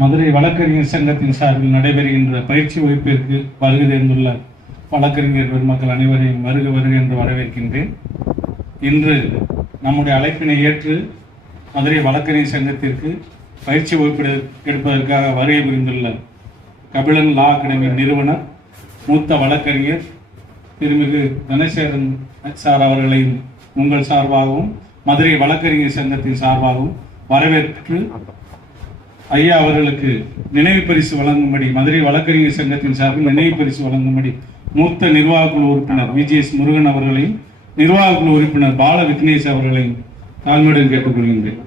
மதுரை வழக்கறிஞர் சங்கத்தின் சார்பில் நடைபெறுகின்ற பயிற்சி வகுப்பிற்கு வருகை தந்துள்ள வழக்கறிஞர் பெருமக்கள் அனைவரையும் வருக வருக என்று வரவேற்கின்றேன். இன்று நம்முடைய அழைப்பினை ஏற்று மதுரை வழக்கறிஞர் சங்கத்திற்கு பயிற்சி வகுப்பு எடுப்பதற்காக வருகை புரிந்துள்ள கபிலன் லா அகாடமி நிறுவனர் மூத்த வழக்கறிஞர் திருமிகு தனசேகரன் சார் அவர்களையும் உங்கள் சார்பாகவும் மதுரை வழக்கறிஞர் சங்கத்தின் சார்பாகவும் வரவேற்று ஐயா அவர்களுக்கு நினைவு பரிசு வழங்கும்படி மதுரை வழக்கறிஞர் சங்கத்தின் சார்பில் நினைவு பரிசு வழங்கும்படி மூத்த நிர்வாக குழு உறுப்பினர் விஜிஎஸ் முருகன் அவர்களையும் நிர்வாக குழு உறுப்பினர் பால விக்னேஷ் அவர்களையும் தாழ்மையுடன் கேட்டுக்கொள்கின்றேன்.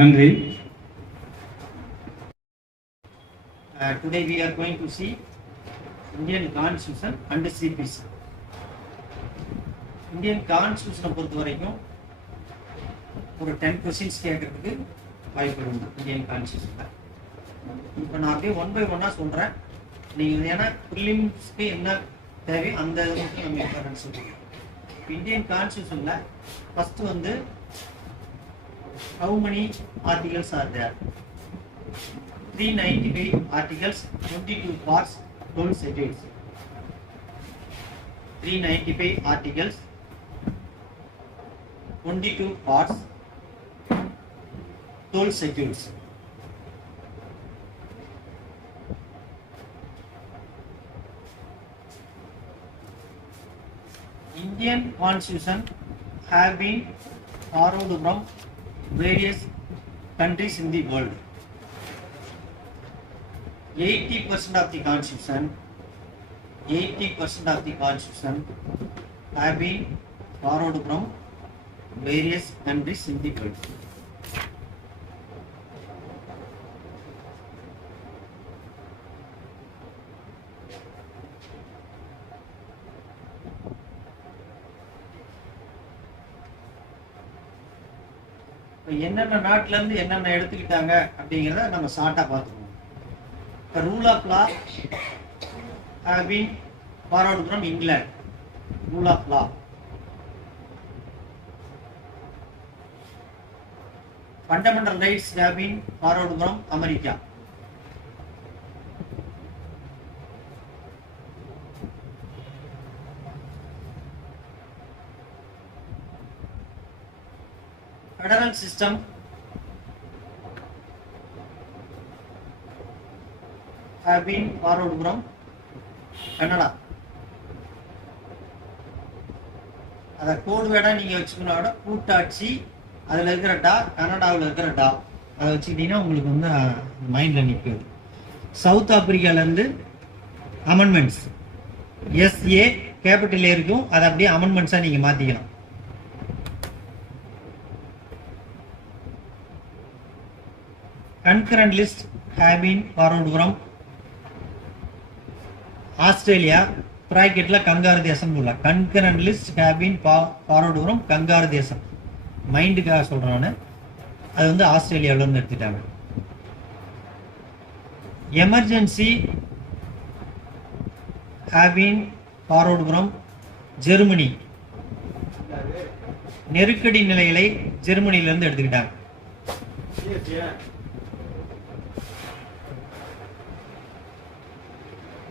நன்றி. Today we are going to see Indian Constitution and CPC. Indian Constitution பொறுத்த வரைக்கும் ஒரு 10 questions கேட்கறதுக்கு வாய்ப்பு இந்தியன் கான்ஸ்டியூஷன். இப்போ நான் அப்படியே ஒன் பை ஒன்னா சொல்றேன். நீங்க ஏன்னா ப்ரிலிம்ஸ்க்கு என்ன தேவை அந்த இதுக்கு நம்ம இம்பார்ட்டன்ஸ் கொடுக்கணும். இந்தியன் கான்ஸ்டியூஷன்ல ஃபர்ஸ்ட் வந்து how many articles are there? 395 articles, 22 parts, 12 schedules. 395 articles, 22 parts, 12 schedules. Indian Constitution have been borrowed from various countries in the world. 80% of the constitution have been borrowed from various countries in the world. என்னென்ன நாட்டில இருந்து என்னென்ன எடுத்துக்கிட்டாங்க அப்படிங்கிறத நம்ம ஷார்ட்டா பார்த்துக்கணும். Rule of law have been borrowed from England. Rule of law. Fundamental rights have been borrowed from America. Federal system have been borrowed from Canada. அத கோட் வேடா நீங்க வச்சுக்கணும். கூட்டாட்சி அதுல இருக்கிற டா, கனடாவில் இருக்கிற டா, அதை வச்சுக்கிட்டீங்கன்னா உங்களுக்கு வந்து மைண்ட்ல நிற்குது. சவுத் ஆப்பிரிக்கால இருந்து அமெண்ட்மெண்ட்ஸ் SA கேபிட்டல் இருக்கும், அதை அப்படியே அமெண்ட்மெண்ட்ஸா நீங்க மாத்திக்கலாம். Concurrent list have been borrowed from Australia. Bracketல கங்காரு தேசம் உள்ள concurrent list have been borrowed from kangaroo தேசம். மைண்டுக்காக சொல்றானே, அது வந்து ஆஸ்திரேலியாவில இருந்து எடுத்துட்டாங்க. Emergency have been borrowed from Germany. நெருக்கடி நிலைகளை ஜெர்மனியில இருந்து எடுத்துக்கிட்டாங்க.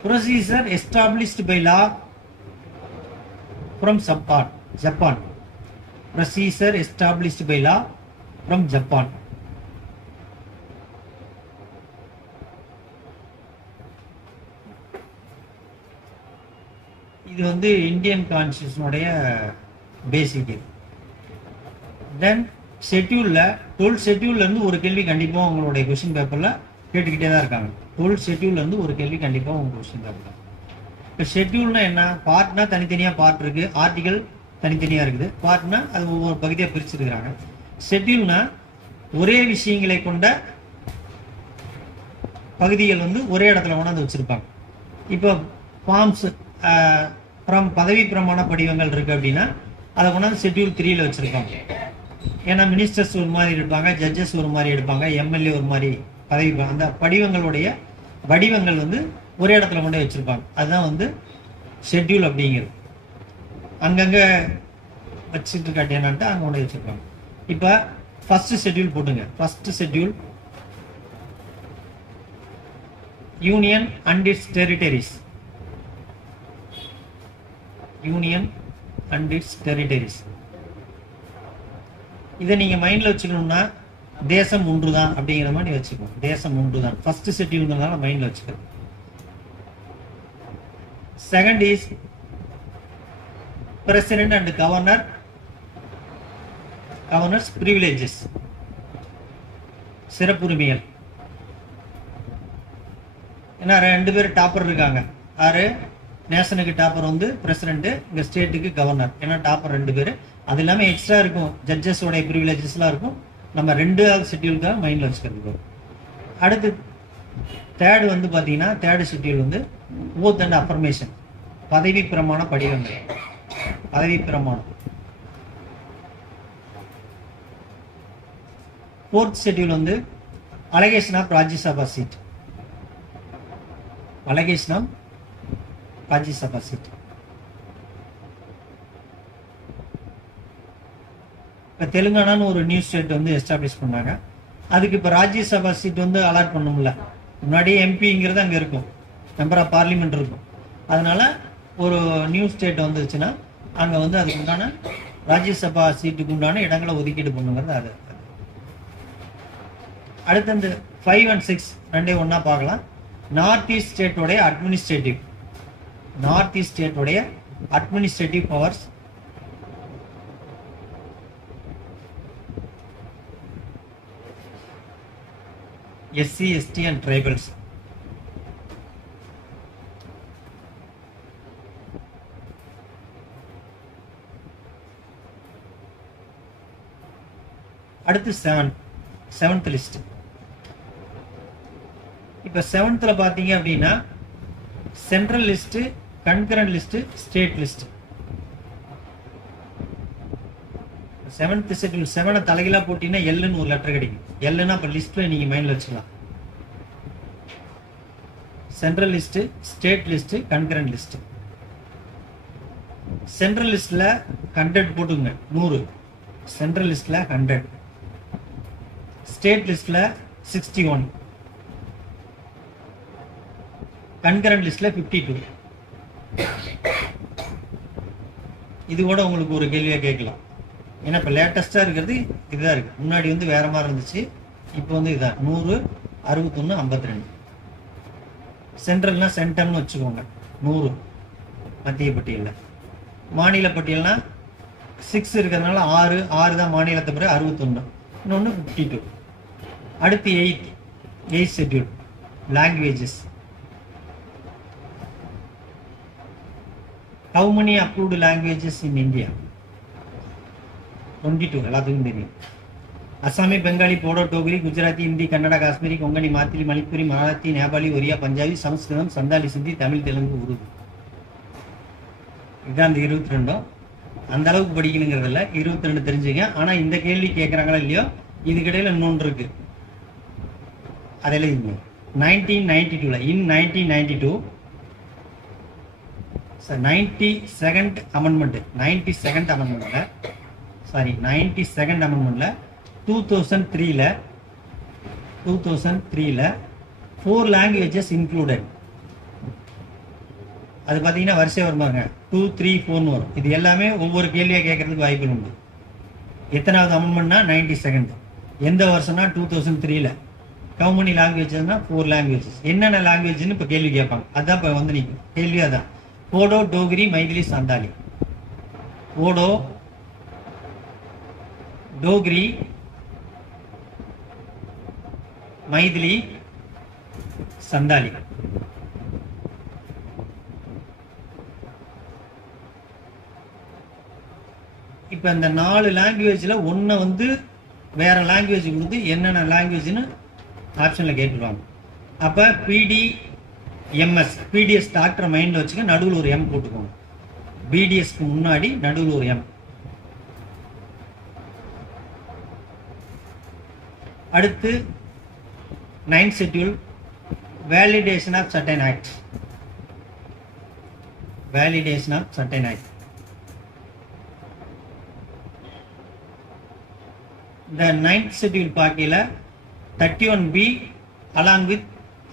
Procedure established by law from Japan. Procedure established by law from Japan. இது வந்து இந்தியன் கான்ஸ்டியூஷனுடைய பேசிக். தென் ஷெட்யூல்ல 12 ஷெட்யூல்ல இருந்து ஒரு கேள்வி கண்டிப்பா உங்களுடைய क्वेश्चन பேப்பர்ல கேட்டுக்கிட்டே தான் இருக்காங்க. 12 ஷெட்யூல்ல இருந்து ஒரு கேள்வி கண்டிப்பா உங்க क्वेश्चन பேப்பர்ல. இப்போ ஷெட்யூல்னா என்ன? பார்ட்னா தனித்தனியா பார்ட் இருக்கு, ஆர்டிகல் தனித்தனியா இருக்குது. பார்ட்னா அது ஒவ்வொரு பகுதியா பிரிச்சிருக்காங்க. ஷெட்யூல்னா ஒரே விஷயங்களை கொண்ட பகுதிகள் வந்து ஒரே இடத்துல கொண்டாந்து வச்சிருப்பாங்க. இப்போ ஃபார்ம்ஸ் ஃப்ரம் பதவி பிரமாண படிவங்கள் இருக்கு அப்படின்னா அதை கொண்டாந்து ஷெட்யூல் 3ல வச்சிருக்காங்க. ஏன்னா மினிஸ்டர்ஸ் ஒரு மாதிரி எடுப்பாங்க, ஜட்ஜஸ் ஒரு மாதிரி எடுப்பாங்க, எம்எல்ஏ ஒரு மாதிரி பதவி, அந்த படிவங்களுடைய வடிவங்கள் வந்து ஒரே இடத்துல கொண்டு வச்சுருப்பாங்க. அதுதான் வந்து ஷெட்யூல் அப்படிங்கிறது. அங்கங்கே வச்சுட்டு காட்டியானான்ட்டு அங்கே கொண்டு வச்சுருப்பாங்க. இப்போ ஃபஸ்ட்டு ஷெட்யூல் போட்டுங்க. First schedule union and it's territories. Union and it's territories. இதை நீங்கள் மைண்டில் வச்சுக்கணும்னா தேசம் ஒன்று தான் அப்படிங்கிற மாதிரி வச்சுக்கணும். தேசம் ஒன்று தான் ஃபர்ஸ்ட் ஷெட்யூல்னால மைண்டில் வச்சுக்கணும். Second is president and governors privileges, சிறப்புரிமைகள். ஏன்னா 2 பேர் டாப்பர் இருக்காங்க. யாரு? நேஷனுக்கு டாப்பர் வந்து பிரசிடென்ட், இங்கே ஸ்டேட்டுக்கு கவர்னர். ஏன்னா டாப்பர் 2 பேர். அது இல்லாமல் எக்ஸ்ட்ரா இருக்கும், ஜட்ஜஸோடைய ப்ரிவிலேஜஸ்லாம் இருக்கும். நம்ம 2வது ஷெட்யூலுக்காக மைண்டில் வச்சுக்கிறது. அடுத்து தேர்டு வந்து பார்த்தீங்கன்னா தேர்டு ஷெட்யூல் வந்து ஓத் அண்ட் அஃபர்மேஷன், பதவி பிரமாண படிவங்கள். பதவி பிரமாணம். ஃபோர்த் ஷெட்யூல் வந்து allocation of Rajya Sabha seat. Allocation of Rajya Sabha seat. இப்போ தெலுங்கானான்னு ஒரு நியூ ஸ்டேட் வந்து எஸ்டாப்ளிஷ் பண்ணாங்க. அதுக்கு இப்போ ராஜ்யசபா சீட் வந்து அலாட் பண்ணணும்ல. முன்னாடியே எம்பிங்கிறது அங்கே இருக்கும், மெம்பர் ஆஃப் பார்லிமெண்ட் இருக்கும். அதனால ஒரு நியூ ஸ்டேட் வந்துச்சுன்னா அங்கே வந்து அதுக்கு உண்டான ராஜ்யசபா சீட்டுக்கு உண்டான இடங்களை ஒதுக்கீடு பண்ணுங்கிறது. அது அடுத்து இந்த 5 and 6 ரெண்டே ஒன்றா பார்க்கலாம். நார்த் ஈஸ்ட் ஸ்டேட்டோடைய அட்மினிஸ்ட்ரேட்டிவ், நார்த் ஈஸ்ட் ஸ்டேட்டோடைய administrative powers. SC, ST and tribals. அடுத்து 7th லிஸ்ட். இப்போ 7th பார்த்தீங்க அப்படின்னா central list, concurrent list, state list. 7th schedule 7 தலைகளாக போட்டீங்கன்னா எல்லுன்னு ஒரு லெட்டர் கிடைக்கும். எல்லுன்னா இப்போ லிஸ்ட்டில் நீங்கள் மைண்டில் வச்சுக்கலாம். Central list, state list, concurrent list. Central லிஸ்ட்டில் 100 போட்டுங்க, 100. சென்ட்ரல் லிஸ்ட்டில் 100. ஸ்டேட் லிஸ்ட்டில் 61. கன்கரண்ட் லிஸ்ட்டில் 52. இது கூட உங்களுக்கு ஒரு கேள்வியாக கேட்கலாம். ஏன்னா இப்போ லேட்டஸ்ட்டாக இருக்கிறது இதுதான் இருக்குது. முன்னாடி வந்து வேறு மாதிரி இருந்துச்சு, இப்போ வந்து இதுதான் 100, 61, 52. சென்ட்ரல்னா சென்டம்னு வச்சுக்கோங்க, 100 மத்திய பட்டியலில். மாநில பட்டியல்னா 6 இருக்கிறதுனால 6 தான் மாநிலத்தை பிறகு 61, இன்னொன்று 52. அடுத்து 8th schedule languages. How many approved languages in India? 22, எல்லாத்துக்கும் தெரியும். அசாமி, பெங்காலி, போடோ, டோக்ரி, குஜராத்தி, ஹிந்தி, கன்னடா, காஷ்மீரி, கொங்கணி, மாத்திலி, மணிப்புரி, மராத்தி, நேபாளி, ஒரியா, பஞ்சாபி, சமஸ்கிருதம், சந்தாலி, சிந்தி, தமிழ், தெலுங்கு, உருது. இதுதான் அந்த 22. அந்த அளவுக்கு படிக்கணுங்கிறதில்ல, 22 தெரிஞ்சுங்க. ஆனால் இந்த கேள்வி கேட்குறாங்களா இல்லையோ, இதுக்கிடையில் இன்னொன்று இருக்கு, அதில் 1992 இன் 1992 92nd amendment 92nd அமெண்ட்மெண்ட்ல 2003ல 4 languages included. அது பார்த்தீங்கன்னா வரிசை வருமாங்க, 2, 3, 4 வரும். இது எல்லாமே ஒவ்வொரு கேள்வியாக கேட்கறதுக்கு வாய்ப்புகள் உண்டு. எத்தனாவது அமெண்ட்மெண்ட்னா 92. எந்த வருஷம்னா 2003ல. ஹவு many லாங்குவேஜஸ்னா 4 லாங்குவேஜஸ். என்னென்ன லாங்குவேஜ்னு இப்போ கேள்வி கேட்பாங்க. அதான் இப்போ வந்து நிற்கும் கேள்வி. அதான் போடோ, டோக்ரி, மைதிலி, சந்தாலி. போடோ, டோக்ரி, மைதிலி, சந்தாலி. இப்போ இந்த 4 லாங்குவேஜில் ஒன்றை வந்து வேற லாங்குவேஜ் கொடுத்து என்னென்ன லாங்குவேஜ்னு ஆப்ஷனில் கேட்டுருவாங்க. அப்போ பிடிஎம்எஸ், பிடிஎஸ் டாக்டர் மைண்டில் வச்சுக்க, நடுவில் ஒரு எம் போட்டுக்கோங்க. பிடிஎஸ்க்கு முன்னாடி நடுவில் ஒரு எம். அடுத்து 9th schedule, validation of certain acts. Validation of certain acts. The 9th schedule பார்க்கையில 31B along with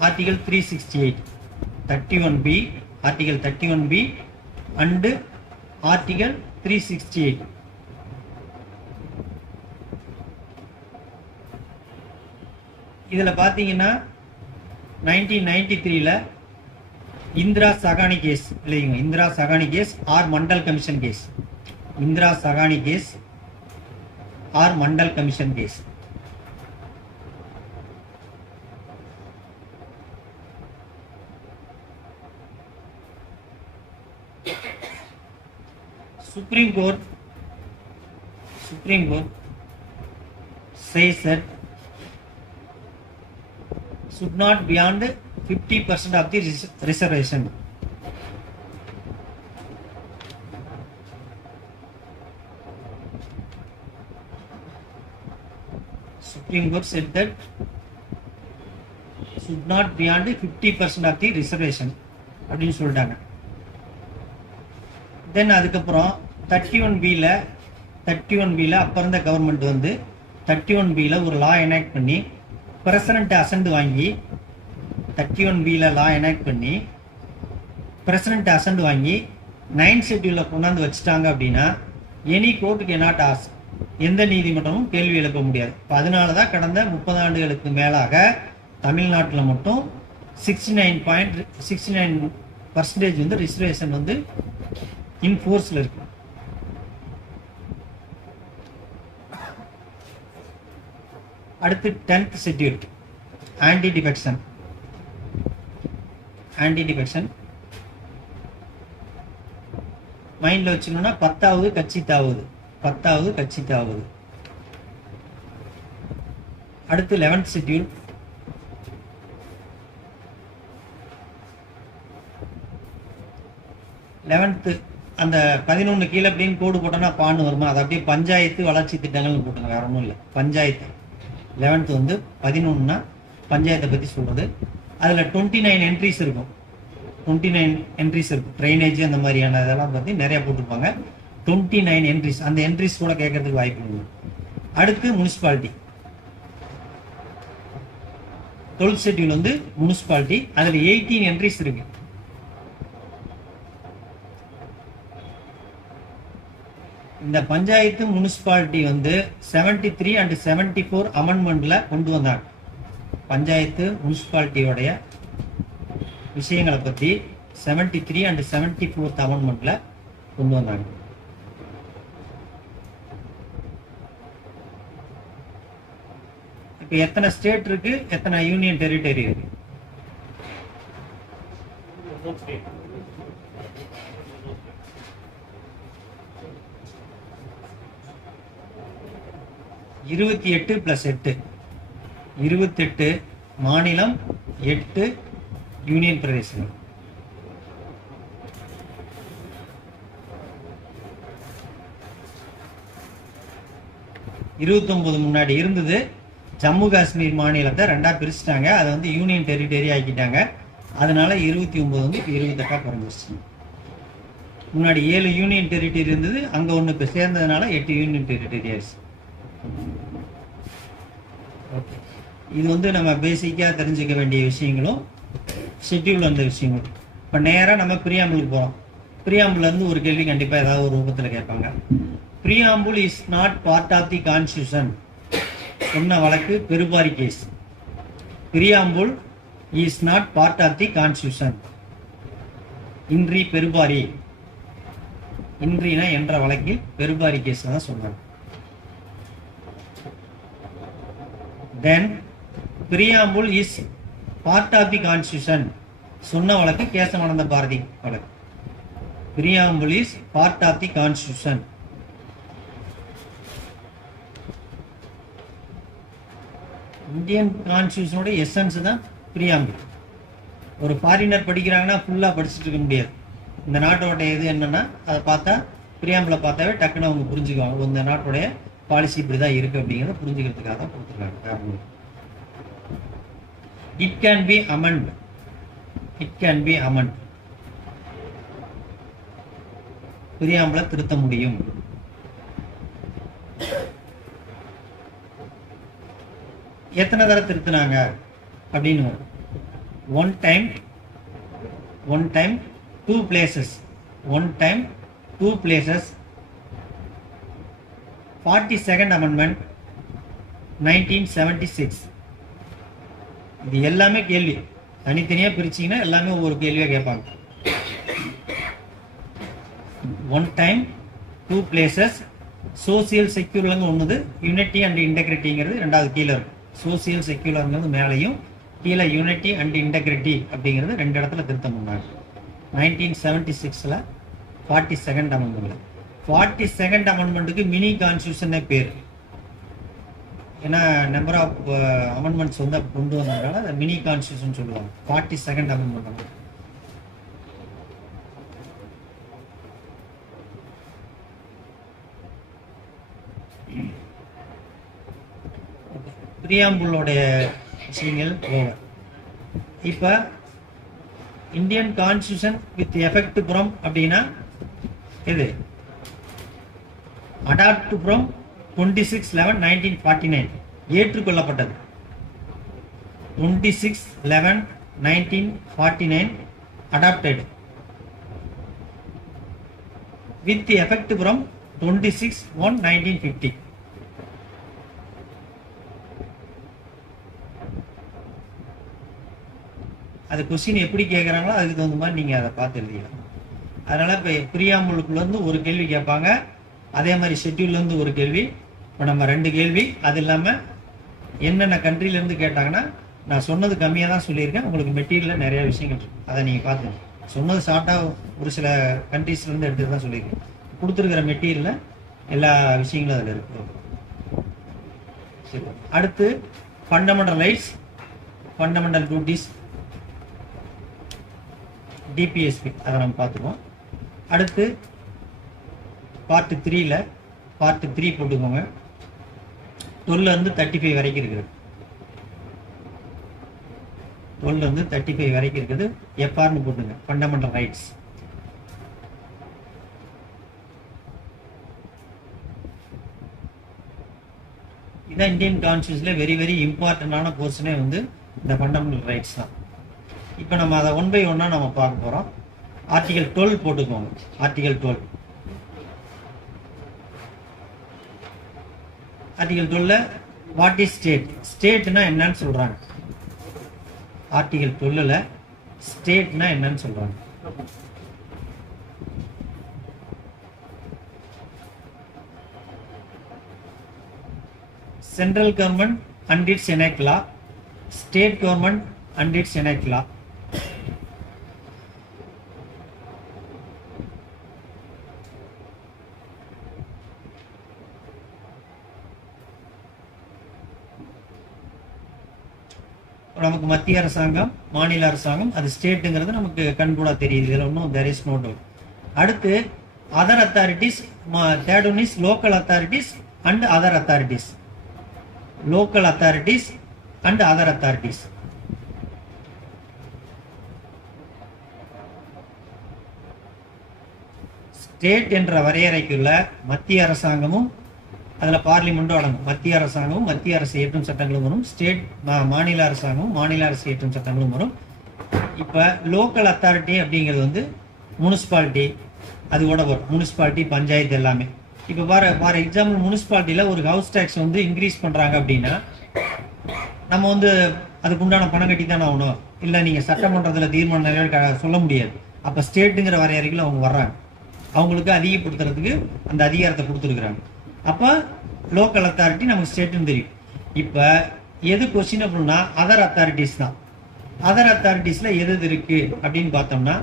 article 368. 31B, article 31B and article 368. இதில் பார்த்தீங்கன்னா 1993ல இந்திரா சகானி கேஸ் இல்லைங்க, Indra Sawhney case or Mandal commission case, Indra Sawhney case or Mandal commission case. Supreme Court says that should not beyond 50% of the reservation. Supreme Court said that should not beyond 50% of the reservation அப்படின்னு சொல்லிட்டாங்க. தென் அதுக்கப்புறம் 31Bல அப்போ இருந்த government வந்து 31Bல ஒரு லா எனாக்ட் பண்ணி president assistant வாங்கி 31Bல லா enact பண்ணி பிரசிடென்ட் அசண்ட் வாங்கி 9th schedule கொண்டாந்து வச்சுட்டாங்க அப்படின்னா எனி கோர்ட் கேனாட் ஆஸ்க், எந்த நீதிமன்றமும் கேள்வி எழுப்ப முடியாது. அதனால தான் கடந்த 30 ஆண்டுகளுக்கு மேலாக தமிழ்நாட்டில் மட்டும் 69.69% வந்து ரிசர்வேஷன் வந்து இன்ஃபோர்ஸில் இருக்கு. அடுத்து 10th schedule ஆன்டி டிஃபெக்ஷன். மைண்டில் வச்சுக்கணும்னா 10வது கட்சி தாவுது. அடுத்து 11th schedule. அந்த 11 கீழே அப்படின்னு கோடு போட்டோன்னா பான்னு வருமா, அது அப்படியே பஞ்சாயத்து வளர்ச்சி திட்டங்கள்னு போட்டுங்க, வேற ஒன்றும் இல்லை. பஞ்சாயத்து 11th வந்து 11னா பஞ்சாயத்தை பற்றி சொல்கிறது. அதில் 29 என்ட்ரிஸ் இருக்கும். ட்ரைனேஜ் அந்த மாதிரியான இதெல்லாம் பற்றி நிறையா போட்டிருப்பாங்க. 29 என்ட்ரிஸ், அந்த என்ட்ரிஸ் கூட கேட்கறதுக்கு வாய்ப்பு உண்டு. அடுத்து முனிசிபாலிட்டி 12th schedule வந்து முனிசிபாலிட்டி, அதில் 18 என்ட்ரிஸ் இருக்கு. இந்த பஞ்சாயத்து முனிசிபாலிட்டி வந்து 73 and 74 அமெண்ட்மெண்ட்ல கொண்டு வந்தாங்க. பஞ்சாயத்து முனிசிபாலிட்டியோடைய விஷயங்களை பற்றி 73 and 74th அமெண்ட்மெண்ட்ல கொண்டு வந்தாங்க. இப்போ எத்தனை ஸ்டேட் இருக்கு, எத்தனை யூனியன் டெரிட்டரி இருக்கு? 28 + 8, 28 மாநிலம், 8 யூனியன் பிரதேசங்கள். முன்னாடி இருந்தது. ஜம்மு காஷ்மீர் மாநிலத்தை 2ஆ பிரிச்சுட்டாங்க. அதை வந்து யூனியன் டெரிட்டரி ஆக்கிட்டாங்க. அதனால 29 வந்து 28ஆ குறைஞ்சிருச்சு. முன்னாடி 7 யூனியன் டெரிட்டரி இருந்தது, அங்கே ஒன்று இப்போ சேர்ந்ததுனால 8 யூனியன் டெரிட்டரி ஆயிடுச்சு. ஓகே, இது வந்து நம்ம பேசிக்காக தெரிஞ்சுக்க வேண்டிய விஷயங்களும் ஷெட்யூல் அந்த விஷயங்களும். இப்போ நேராக நம்ம பிரியாம்பிளுக்கு போகிறோம். பிரியாம்பிள்லேருந்து ஒரு கேள்வி கண்டிப்பாக ஏதாவது ஒரு ரூபத்தில் கேட்பாங்க. Preamble is not part of the constitution சொன்ன வழக்கு Berubari case. Preamble is not part of the constitution. இன்றி பெருபாரி, இன்றினா என்ற வழக்கில் பெருபாரி கேஸ் தான் சொன்னாங்க. Then preamble is part of the constitution சொன்ன வழக்கு கேசவானந்த பாரதி வழக்கு. preamble is part of the constitution. Indian கான்ஸ்டியூஷனோட எசன்ஸ் தான் preamble. ஒரு ஃபாரினர் படிக்கிறாங்கன்னா ஃபுல்லாக படிச்சுட்டு இருக்க முடியாது. இந்த நாட்டோட இது என்னன்னா அதை பார்த்தா preamble பார்த்தாவே டக்குன்னு அவங்க புரிஞ்சுக்குவாங்க இந்த நாட்டோடைய பாலிசி இப்படி தான் இருக்குது அப்படிங்கிறத புரிஞ்சுக்கிறதுக்காக தான் கொடுத்துருக்காங்க. It can be amend, it can be amend, பிரியாம்பல திருத்த முடியும். எத்தனை தடவை திருத்தினாங்க அப்படின்னு, one time, one time, two places, one time, two places, 42nd amendment 1976. இது எல்லாமே கேள்வி, தனித்தனியா பிரிச்சீங்கன்னா எல்லாமே ஒவ்வொரு கேள்வியா கேட்பாங்க. One time, two places, social செக்யூலர்ங்க ஒண்ணுது, யூனிட்டி அண்ட் இன்டெகிரிட்டிங்கிறது ரெண்டாவது கீழே இருக்கும். சோசியல் செக்யூலர்ங்கிறது மேலையும், கீழே யூனிட்டி அண்ட் இன்டெகிரிட்டி அப்படிங்கிறது ரெண்டு இடத்துல திருத்தம் பண்ணாங்க 1976ல் 42nd அமெண்ட்மெண்ட். 42nd அமெண்ட்மெண்ட்டுக்கு மினி கான்ஸ்டியூஷனே பேர். ஏன்னா நம்பர் ஆஃப் அமெண்ட்மெண்ட்ஸ் வந்து கொண்டு வந்ததுனால அதை மினி கான்ஸ்டியூஷன் சொல்லுவாங்க. 42nd amendment. பிரியாம்புளோடைய விஷயங்கள் ஓவர். இப்போ Indian constitution with effect from அப்படின்னா எது? அடாப்ட் ஃப்ரம் 26/11/1949 ஏற்றுக்கொள்ளப்பட்டது. 26/11/1949 adopted with effect from 26/1/1950. அது கொஸ்டின் எப்படி கேட்குறாங்களோ அதுக்கு தகுந்த மாதிரி நீங்கள் அதை பார்த்து எழுதிக்கலாம். அதனால் இப்போ பிரியாம்புளுக்குள்ளேருந்து ஒரு கேள்வி கேட்பாங்க, அதே மாதிரி ஷெட்யூல்லேருந்து ஒரு கேள்வி. இப்போ நம்ம ரெண்டு கேள்வி, அது இல்லாமல் என்னென்ன கண்ட்ரிலேருந்து கேட்டாங்கன்னா நான் சொன்னது கம்மியாக தான் சொல்லியிருக்கேன். உங்களுக்கு மெட்டீரியலில் நிறையா விஷயங்கள் இருக்குது, அதை நீங்கள் பார்த்துங்க. சொன்னது ஷார்ட்டாக ஒரு சில கண்ட்ரீஸ்லேருந்து எடுத்து தான் சொல்லியிருக்கேன். கொடுத்துருக்கிற மெட்டீரியலில் எல்லா விஷயங்களும் அதில் இருக்குது. சரி, அடுத்து fundamental rights, fundamental duties, DPSP, அதை நம்ம பார்த்துக்குவோம். அடுத்து பார்ட் 3ல் பார்ட் 3 போட்டுக்கோங்க. 12 35 வரைக்கும் இருக்குது. 12 35 வரைக்கும் இருக்குது. எஃப்ஆர்னு போட்டுங்க, ஃபண்டமெண்டல் ரைட்ஸ். இதான் இந்தியன் கான்ஸ்டியூஷன்ல வெரி வெரி இம்பார்ட்டண்டான போர்ஷனே வந்து இந்த ஃபண்டமெண்டல் ரைட்ஸ் தான். இப்போ நம்ம அதை 1 by 1 நம்ம பார்க்க போகிறோம். ஆர்டிகல் 12 போட்டுக்கோங்க. ஆர்டிகல் 12, ஆர்டிகல் 12ல் வாட் இஸ் ஸ்டேட், ஸ்டேட்னா என்னன்னு சொல்றாங்க. ஆர்டிகல் 12ல் ஸ்டேட்னா என்னன்னு சொல்றாங்க. Central government and its enact law, state government and its enact law. நமக்கு மத்திய அரசாங்கம், மாநில அரசாங்கம், அது ஸ்டேட்டுங்கிறது நமக்கு கண்கூடா தெரியுது. இதில் ஒன்றும் there is no doubt. அடுத்து other authorities, third one is local authorities and other authorities. Local authorities and other authorities. State என்ற வரையறைக்குள்ள மத்திய அரசாங்கமும் அதில் பார்லிமெண்ட்டும் அடங்கும். மத்திய அரசாங்கமும் மத்திய அரசு இயற்றும் சட்டங்களும் வரும், ஸ்டேட் மாநில அரசாங்கமும் மாநில அரசு இயற்றும் சட்டங்களும் வரும். இப்போ லோக்கல் அத்தாரிட்டி அப்படிங்கிறது வந்து முனிசிபாலிட்டி, அது கூட வரும். முனிசிபாலிட்டி, பஞ்சாயத்து எல்லாமே. இப்போ ஃபார் எக்ஸாம்பிள் முனிசிபாலிட்டியில் ஒரு ஹவுஸ் டேக்ஸ் வந்து இன்க்ரீஸ் பண்ணுறாங்க அப்படின்னா நம்ம வந்து அதுக்கு உண்டான பணம் கட்டி தானே ஆகணும். இல்லை நீங்கள் சட்டமன்றத்தில் தீர்மானம் நிறைவேற்ற சொல்ல முடியாது. அப்போ ஸ்டேட்டுங்கிற வரையறைக்குள்ள அவங்க வர்றாங்க. அவங்களுக்கு அதிகப்படுத்துறதுக்கு அந்த அதிகாரத்தை கொடுத்துருக்குறாங்க. அப்போ லோக்கல் அத்தாரிட்டி நமக்கு ஸ்டேட்டுன்னு தெரியும். இப்போ எது கொஸ்டின் அப்படின்னா அதர் அத்தாரிட்டிஸ் தான். அதர் அத்தாரிட்டிஸில் எது இருக்கு அப்படின்னு பார்த்தோம்னா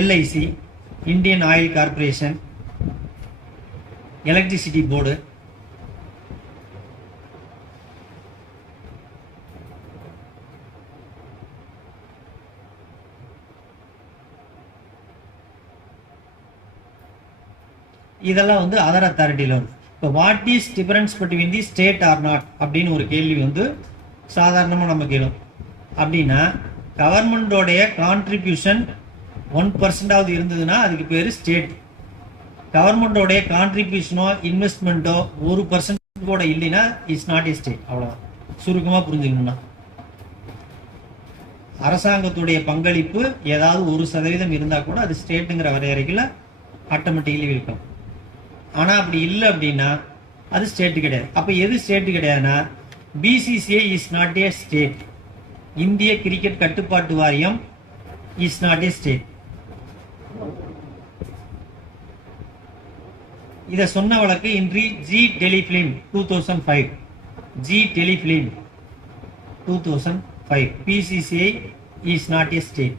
LIC, Indian Oil Corporation, electricity board, இதெல்லாம் வந்து அதர் அத்தாரிட்டியில் வரும். இப்போ what is difference between the state or not அப்படின்னு ஒரு கேள்வி வந்து சாதாரணமாக நம்ம கேளும். அப்படின்னா கவர்மெண்டோடைய கான்ட்ரிபியூஷன் 1% இருந்ததுன்னா அதுக்கு பேர் ஸ்டேட். கவர்மெண்டோடைய கான்ட்ரிபியூஷனோ இன்வெஸ்ட்மெண்ட்டோ 1% கூட இல்லைன்னா இட்ஸ் நாட் ஏ ஸ்டேட். அவ்வளோதான், சுருக்கமாக புரிஞ்சுக்கணும்னா. அரசாங்கத்துடைய பங்களிப்பு ஏதாவது 1% இருந்தால் கூட அது ஸ்டேட்டுங்கிற வரையறைக்குள்ள ஆட்டோமேட்டிக்கலி இருக்கும். ஆனால் அப்படி இல்லை அப்படின்னா அது ஸ்டேட்டு கிடையாது. அப்போ எது ஸ்டேட்டு கிடையாதுன்னா BCCI is not a state. இந்திய கிரிக்கெட் கட்டுப்பாட்டு வாரியம் இஸ் நாட் ஏ ஸ்டேட். இதை சொன்ன வழக்கு இன்றி G telefilm 2005. G telefilm 2005. BCCI is not a state.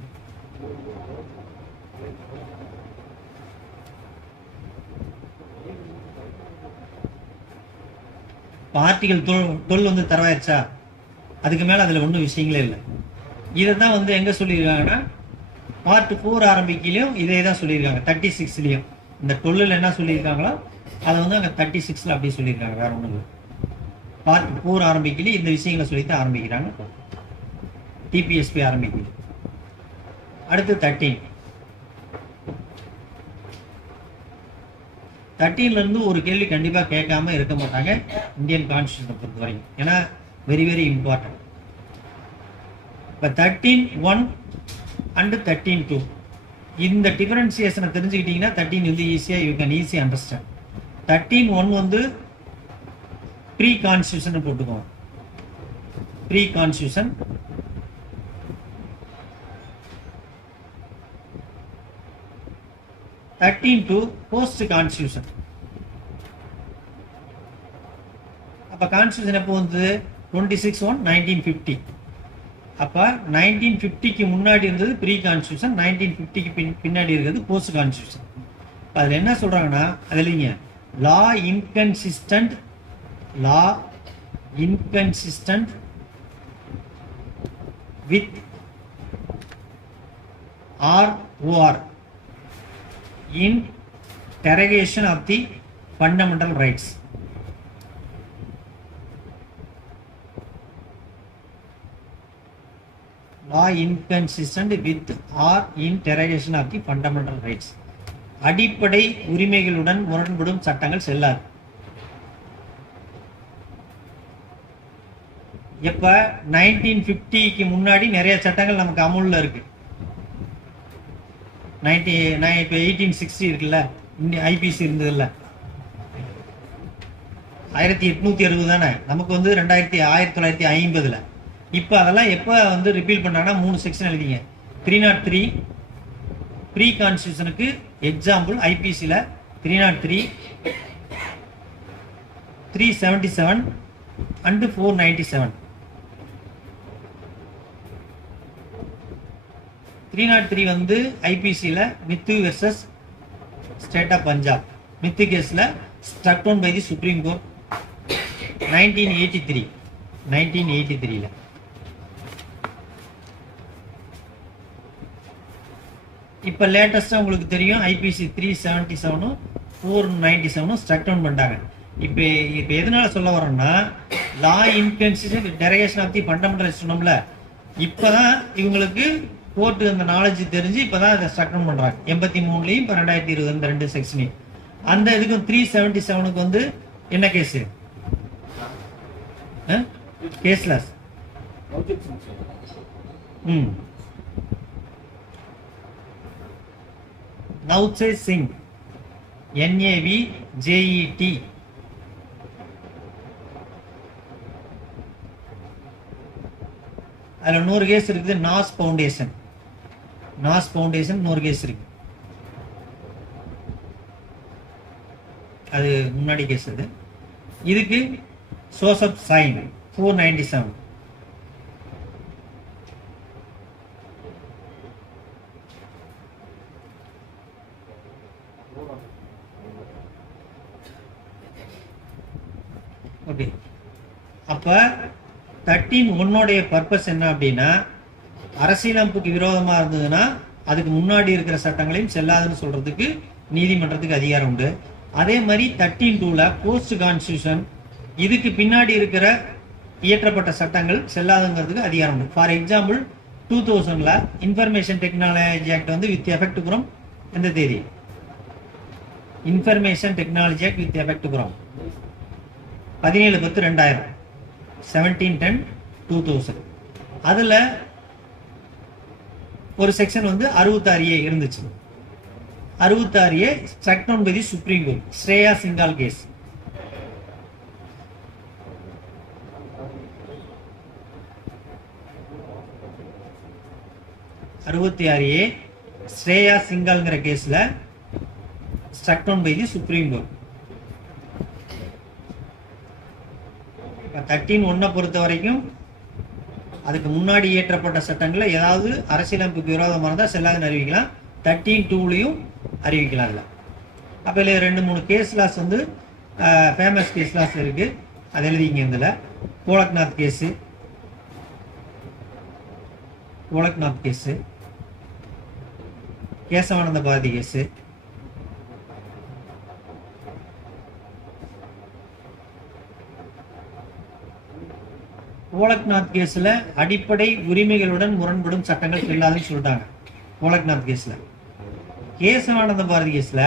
Article 12 வந்து தரவாயிருச்சா, அதுக்கு மேல அதுல ஒன்றும் விஷயங்களே இல்லை. இதை தான் வந்து எங்க சொல்லியிருக்காங்கன்னா பார்ட் 4 ஆரம்பிக்கலையும் இதே தான் சொல்லியிருக்காங்க. 36லயும் இந்த 12ல் என்ன சொல்லியிருக்காங்களோ அதை வந்து அங்கே 36ல் அப்படி சொல்லியிருக்காங்க. வேற ஒன்றும் இல்லை. பார்ட் 4 ஆரம்பிக்கலையும் இந்த விஷயங்களை சொல்லித்தான் ஆரம்பிக்கிறாங்க. டிபிஎஸ்பி ஆரம்பிக்குது. அடுத்து 13ல இருந்து ஒரு கேள்வி கண்டிப்பா கேட்காம இருக்க மாட்டாங்க இந்தியன் கான்ஸ்டியூஷனை பொறுத்த வரைக்கும். ஏன்னா வெரி வெரி இம்பார்ட்டன்ட். இப்போ 13(1) அண்ட் 13(2) இந்த டிஃபரன்சியேஷனை தெரிஞ்சுக்கிட்டீங்கன்னா 13 வந்து ஈஸியாக யூ கேன் ஈஸி அண்டர்ஸ்டாண்ட். 13(1) வந்து ப்ரீ கான்ஸ்டியூஷன் போட்டுக்கோங்க. Pre constitution. 13(2) post constitution. அப்ப கான்ஸ்டியூஷன் எப்போ வந்து 26/1/1950. அப்ப 1950க்கு முன்னாடி இருந்தது ப்ரீ கான்ஸ்டியூஷன், 1950க்கு பின்னாடி இருக்கிறது போஸ்ட் கான்ஸ்டியூஷன். அதுல என்ன சொல்றாங்கன்னா அதுல law inconsistent with ROR in derogation of the fundamental rights. Law inconsistent with or in derogation of the fundamental rights. அடிப்படை உரிமைகளுடன் முரண்படும் சட்டங்கள் செல்லாது. எப்ப 1950க்கு முன்னாடி நிறைய சட்டங்கள் நமக்கு அமுல்ல இருக்கு. 1860 இருக்குல்ல, ஐபிசி இருந்ததுல்ல, 1860 தானே, நமக்கு வந்து 1950ல. இப்போ அதெல்லாம் எப்போ வந்து ரிப்பீல் பண்ணாங்கன்னா 3 செக்ஷன் எழுதிங்க. 303 ப்ரீ கான்ஸ்டியூஷனுக்கு எக்ஸாம்பிள் ஐபிசியில் 303, 377 அண்டு 497. 303 வந்து ஐபிசியில் Mithu versus state of Punjab. Mithu கேஸில் struck down by the Supreme Court 1983. இப்போ லேட்டஸ்ட்டாக உங்களுக்கு தெரியும் ஐபிசி 377 497 ஸ்ட்ரக் டவுன் பண்ணிட்டாங்க. இப்போ எதனால சொல்ல வரோம்னா லா இன்கன்சிஸ்டன்ட் டெரகேஷன் ஆஃப் தி ஃபண்டமெண்டல் சொன்னோம்ல, இப்போதான் இவங்களுக்கு கோர்ட்டு அந்த நாலேஜ் தெரிஞ்சு இப்போதான் அதை ஸ்ட்ரக் டவுன் பண்ணுறாங்க. 83லையும் இப்போ 2020 இந்த 2 செக்ஷனையும். அந்த இதுக்கும் 377க்கு வந்து என்ன கேஸு? கேஸ்லெஸ். நவ்சே சிங் NAVJET. அதில் 100 கேஸ் இருக்குது. நாஸ் ஃபவுண்டேஷன் 100 கேஸ் இருக்கு. அது முன்னாடி கேஸ். அது இதுக்கு சோசப் சைன் 497. ஓகே, அப்ப 13(1) பர்பஸ் என்ன அப்படின்னா, அரசியலமைப்புக்கு விரோதமா இருந்ததுன்னா அதுக்கு முன்னாடி இருக்கிற சட்டங்களையும் செல்லாதுன்னு சொல்றதுக்கு நீதிமன்றத்துக்கு அதிகாரம் உண்டு. அதே மாதிரி 13(2)ல போஸ்ட் கான்ஸ்டியூஷன் இதுக்கு பின்னாடி இருக்கிற இயற்றப்பட்ட சட்டங்கள் செல்லாதுங்கிறதுக்கு அதிகாரம் உண்டு. ஃபார் எக்ஸாம்பிள் 2000ல இன்ஃபர்மேஷன் டெக்னாலஜி ஆக்ட் வந்து வித் எஃபெக்ட் ஃப்ரம் எந்த தேதி? Information technology act with effect from 17/10/2000, 17/10/2000. அதுல ஒரு செக்ஷன் வந்து 66A இருந்துச்சு. 66A struck down by the Supreme Court, Shreya Singhal case. Shreya சிங்கால்ங்கிற கேஸ்ல struck down by the Supreme Court. 13(1) பொறுத்த வரைக்கும் அதுக்கு முன்னாடி இயற்றப்பட்ட சட்டங்கள்ல ஏதாவது அரசியலமைப்புக்கு விரோதமாக இருந்தால் செல்லாதுன்னு அறிவிக்கலாம். 13(2)லையும் அறிவிக்கலாம். இல்லை அப்போ இல்லை 2-3 கேஸ் லாஸ் வந்து ஃபேமஸ் கேஸ் லாஸ் இருக்கு, அது எழுதிங்க. இதில் கோலக்நாத் கேஸு, கேசவானந்த பாரதி கேஸு, கோலக்நாத் கேஸ்ல அடிப்படை உரிமைகளுடன் முரண்படும் சட்டங்கள் செல்லாதுன்னு சொல்லிட்டாங்க. கோலக்நாத் கேஸ்ல. கேசவானந்த பாரதி கேஸ்ல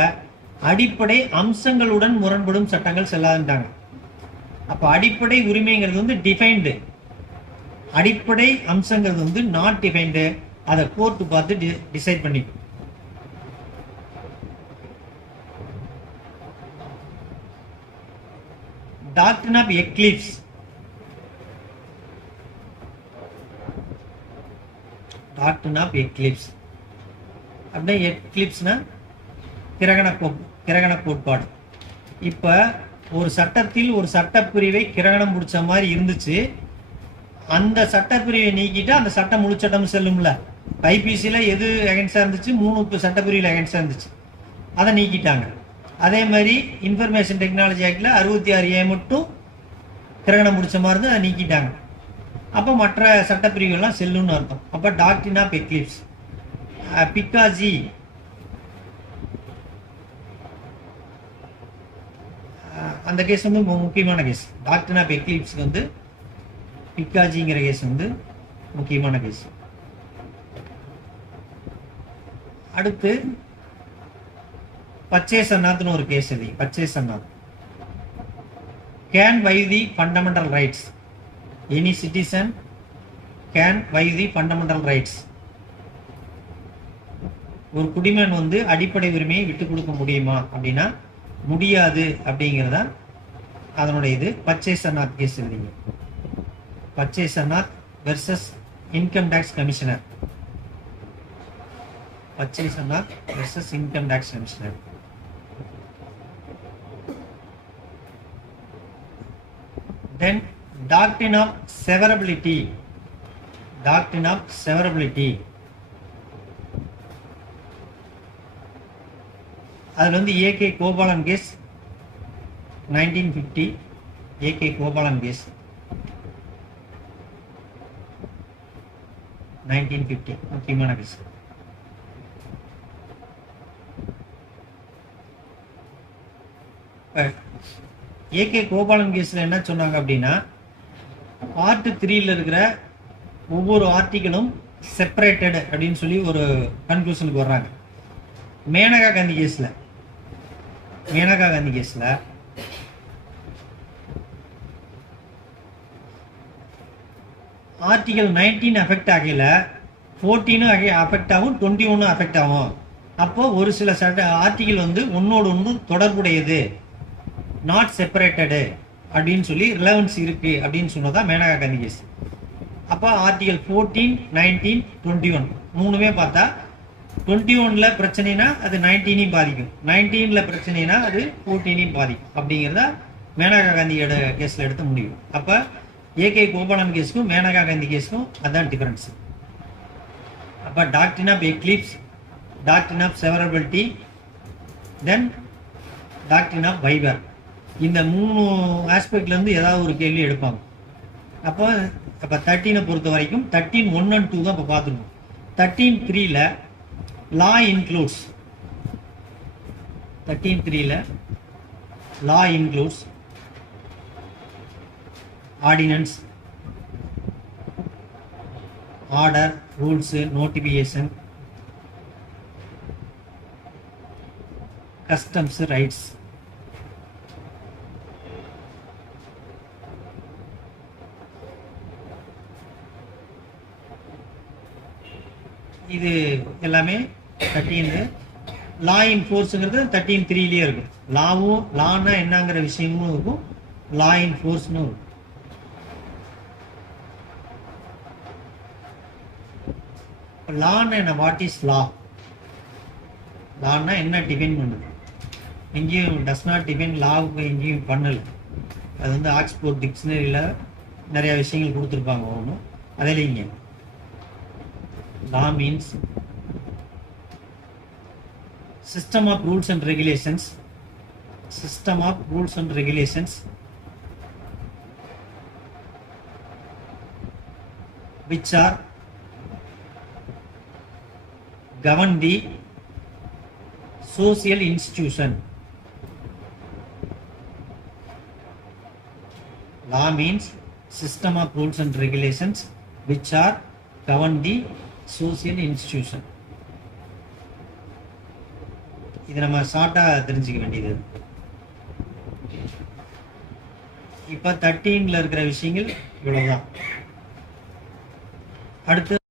அடிப்படை அம்சங்களுடன் முரண்படும் சட்டங்கள் செல்லாதுட்டாங்க. அப்ப அடிப்படை உரிமைங்கிறது வந்து டிஃபைன்டு, அடிப்படை அம்சங்கிறது வந்து நாட் டிஃபைன்டு. அதை கோர்ட் பார்த்து டிசைட் பண்ணி. Doctrine of eclipse, doctrine of eclipse அப்படின்னா எக்லிப்ஸ்னா கிரகண கோட்பாடு. இப்ப ஒரு சட்டத்தில் ஒரு சட்டப்பிரிவை கிரகணம் பிடிச்ச மாதிரி இருந்துச்சு, அந்த சட்டப்பிரிவை நீக்கிட்டு அந்த சட்டம் முழு சட்டம் செல்லும்ல. ஐபிசியில எது அகைன்ஸ்டா இருந்துச்சு? 3 சட்டப்பிரிவில் அகைன்ஸ்டா இருந்துச்சு, அதை நீக்கிட்டாங்க. அதே மாதிரி இன்ஃபர்மேஷன் டெக்னாலஜி ஆக்ட்ல 66A மட்டும் கிரகணம் பிடிச்ச மாதிரி இருந்து அதை நீக்கிட்டாங்க. அப்போ மற்ற சட்டப்பிரிவுகள்லாம் செல்லும்னு அர்த்தம். அப்போ டாக்டரின் ஆஃப் எக்லிப்ஸ். பிக்காஜி, அந்த கேஸ் வந்து முக்கியமான கேஸ். டாக்டரின் ஆஃப் எக்லிப்ஸ்க்கு வந்து பிக்காஜிங்கிற கேஸ் வந்து முக்கியமான கேஸ். அடுத்து பச்சேசன்னாத்னு ஒரு கேஸ் எழுதி. Basheshar Nath. Can waive the fundamental rights. Any citizen can waive the fundamental rights. ஒரு குடிமகன் வந்து அடிப்படை உரிமையை விட்டு கொடுக்க முடியுமா அப்படின்னா முடியாது அப்படிங்கிறதா அதனுடைய இது. பச்சேசன்னாத் கேஸ் எழுதிங்க. Basheshar Nath versus income tax commissioner. Basheshar Nath versus income tax commissioner. Then doctrine of severability. Doctrine of severability. அதுல வந்து A K Gopalan case 1950. A K Gopalan case 1950 முக்கியமான கேஸ். ஏகே கோபாலன் கேஸ்ல என்ன சொன்னாங்க அப்படின்னா, பார்ட் 3ல இருக்கிற ஒவ்வொரு ஆர்டிகளும் செப்பரேட்டட் அப்படின்னு சொல்லி ஒரு கன்க்ளூஷனுக்கு வர்றாங்க. மேனகா காந்தி கேஸ்ல ஆர்டிகல் 19 அஃபெக்ட் ஆகல, 14 அஃபெக்ட் ஆகும், 21 அஃபெக்ட் ஆகும். அப்போ ஒரு சில ஆர்டிகல் வந்து ஒன்னோடு ஒன்று தொடர்புடையது, நாட் செப்பரேட்டடு அப்படின்னு சொல்லி ரிலவன்ஸ் இருக்கு அப்படின்னு சொன்னதான் மேனகா காந்தி கேஸ். அப்போ ஆர்டிகல் 14, 19, 21 மூணுமே பார்த்தா 21ல பிரச்சனைனா அது 19ஐயும் பாதிக்கும், 19ல பிரச்சனைனா அது 14ஐயும் பாதிக்கும் அப்படிங்கிறத மேனகா காந்தியோட கேஸ்ல எடுத்து முடியும். அப்ப ஏகே கோபாலன் கேஸ்க்கும் மேனகா காந்தி கேஸ்க்கும் அதான் டிஃபரன்ஸ். அப்ப doctrine of eclipse, doctrine of severability, then doctrine of waiver, இந்த 3 ஆஸ்பெக்ட்ல இருந்து ஏதாவது ஒரு கேள்வி எடுப்பாங்க. அப்போ 13 பொறுத்த வரைக்கும் 13(1 and 2) தான் இப்போ பார்த்துருக்கோம். 13(3)ல லா includes, 13(3)ல law includes ordinance, order, rules, notification, customs, rights. இது எல்லாமே 13. லா இன் ஃபோர்ஸுங்கிறது 13(3)லேயே இருக்கும். லான்னா என்னங்கிற விஷயமும் இருக்கும், லா இன் ஃபோர்ஸ்னு இருக்கும். லான்னா என்ன, வாட் இஸ் லா? லான்னா என்ன டிஃபைன் பண்ணுது? எங்கேயும் டஸ் நாட் டிஃபைன், லாவுக்கு எங்கேயும் பண்ணலை. அது வந்து ஆக்ஸ்போர்ட் டிக்ஷனரியில் நிறையா விஷயங்கள் கொடுத்துருப்பாங்க ஒன்றும். அதில் இங்கே law means system of rules and regulations, which are govern the social institution. Law means system of rules and regulations which are govern the social institution. இது நம்ம ஷார்ட்டா தெரிஞ்சுக்க வேண்டியது. இப்ப 13ல இருக்கிற விஷயங்கள் இவ்வளவுதான். அடுத்து